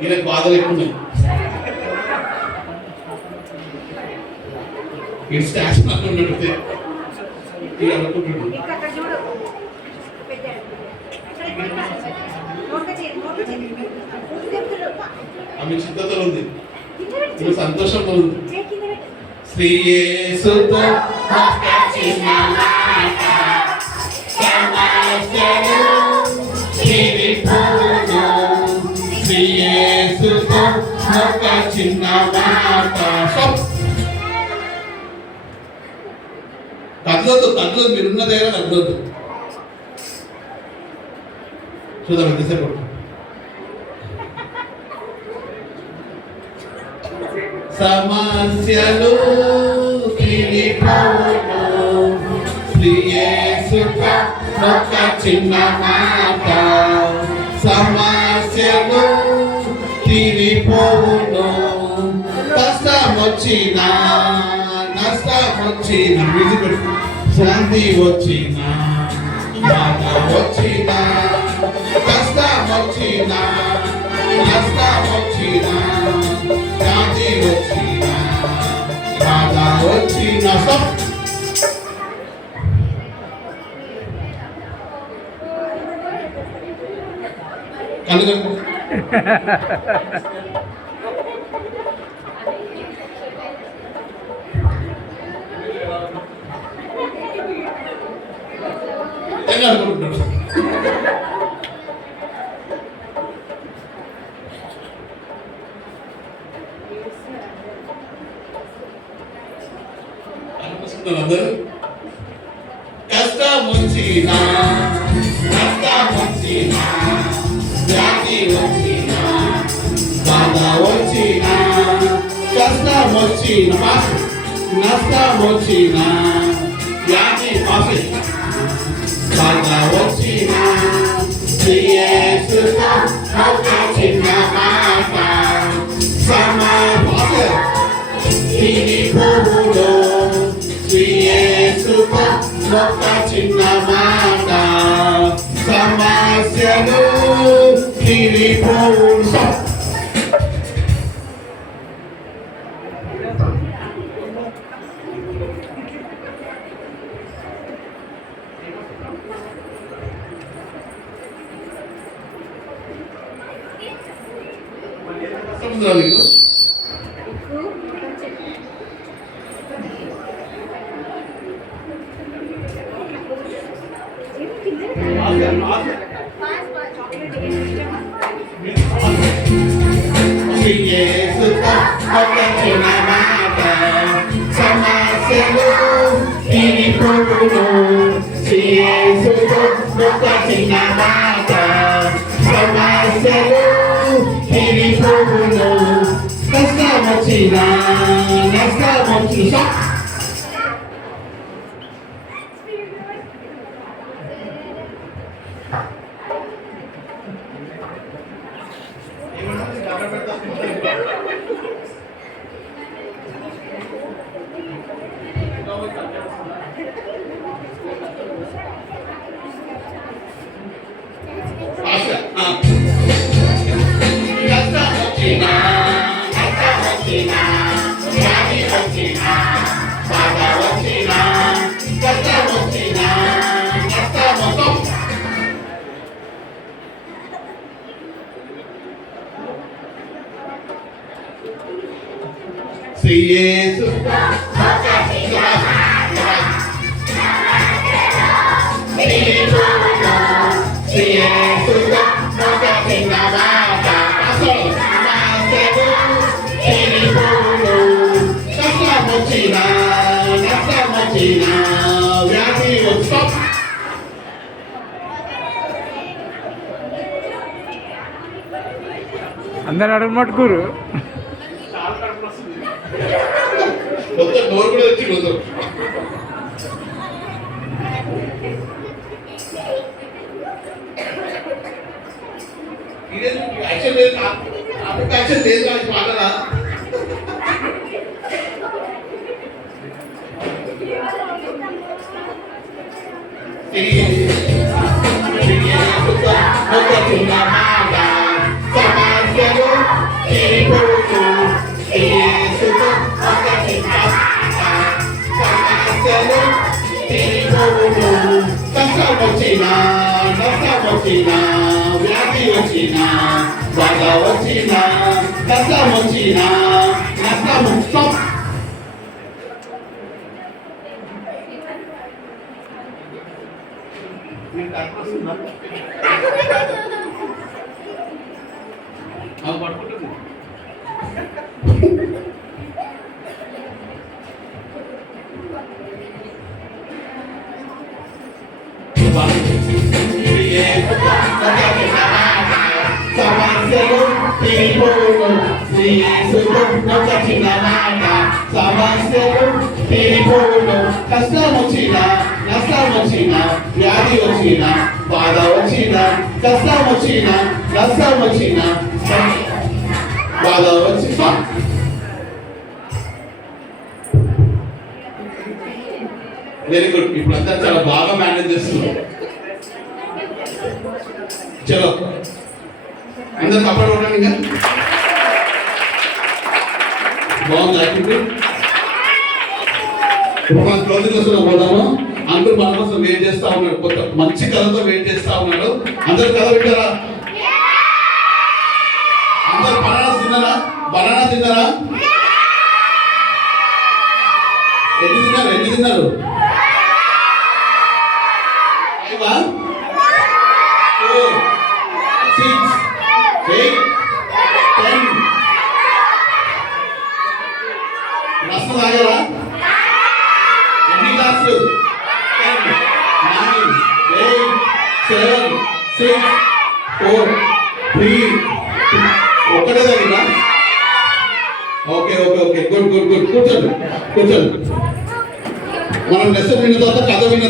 ఈయనకు బాధలు ఎక్కువ ఈ స్టాచ్యూ నడిపితే ఆమె చిత్తతలో ఉంది, ఇప్పుడు సంతోషంలో ఉంది. శ్రీ యేసుతో శ్రీ యేసుతో ఒక చిన్న మాట. కదలొద్దు మీరున్న దగ్గర కదలొద్దు. చూద్దాం ఎంతసేపు. సమస్యలు శ్రీ యేసుతో ఒక చిన్న మాట. సమస్యలు తీరిపోవును, కష్టం వచ్చినా నష్టం వచ్చినా, శాంతి వచ్చినా బాధ వచ్చినా, కష్టం వచ్చినా నష్టం వచ్చినా, శాంతి వచ్చినా బాధ వచ్చినా, కలుగు అనుకుంటున్నాడు. అందరూ కష్టం వచ్చినా నష్టం వచ్చినా, వ్యాధి వచ్చినా బాధ వచ్చినా, కష్టం వచ్చినా నష్టం వచ్చినా, వ్యాధి బాధ వచ్చినా, శ్రీ యేసుతో ఒక చిన్న మాట. తీరిపోవును, శ్రీ యేసుతో ఒక చిన్న మాట. సమస్యలు తీరిపోవును. సముద్రాలు శ్రీ యేసుతో ఒక చిన్న మాట. సమస్యలు తీరిపోవును, శ్రీ యేసుతో ఒక చిన్న మాట. సమస్యలు తీరిపోవును, కష్టం వచ్చినా నష్టం వచ్చినా, శ్రీ యేసు అందరు అడుగు మట్టుకురు మొత్తం నోరు కూడా వచ్చి మొత్తం యాక్షన్ లేదు, యాక్షన్ లేదు కానీ పాటలా తిరిగి ఒక చిన్న మాట సమస్యలు తీర్పును యేసుతో ఒక చిన్న మాట సమస్యలు తీర్పును కష్టం వచ్చినా నష్టం వచ్చినా వ్యాధి వచ్చినా బాధ వచ్చినా కష్టం వచ్చినా నష్టం పట్టుకుంటుంది సమస్యలు తీర్పును యేసుతో ఒక చిన్న మాట సమస్యలు తీర్పును కష్టం వచ్చినా నష్టం వచ్చినా వ్యాధి వచ్చినా బాధ వచ్చినా కష్టం వచ్చినా నష్టం వచ్చినా బాధ వచ్చినా వెరీ గుడ్. ఇప్పుడు అంతా చాలా బాగా మేనేజ్ చేస్తున్నారు. చలో అందరు సపోర్ట్ కొట్టండి. ఇంకా బాగుంది యాక్టివిటీ. ఇప్పుడు మనం క్లోజింగ్ వస్తున్నా పోదాము. అందరూ మన కోసం వెయిట్ చేస్తా ఉన్నాడు. కొత్త మంచి కథతో వెయిట్ చేస్తా ఉన్నాడు. అందరు కథ వింటారా? అందరు బనానా తిన్నారా? బనానా తిన్నారా? ఎన్ని తిన్నారు? 5, 4, 6, 8, 10. రసం తాగారా? ఎన్ని గ్లాసులు? 10, 9, 8, 7, 6, 4, 3. ఒక్కటే తాగిరా? Okay good. కూర్చోండి. మనం లెసన్ విన్న తర్వాత కథ విన్న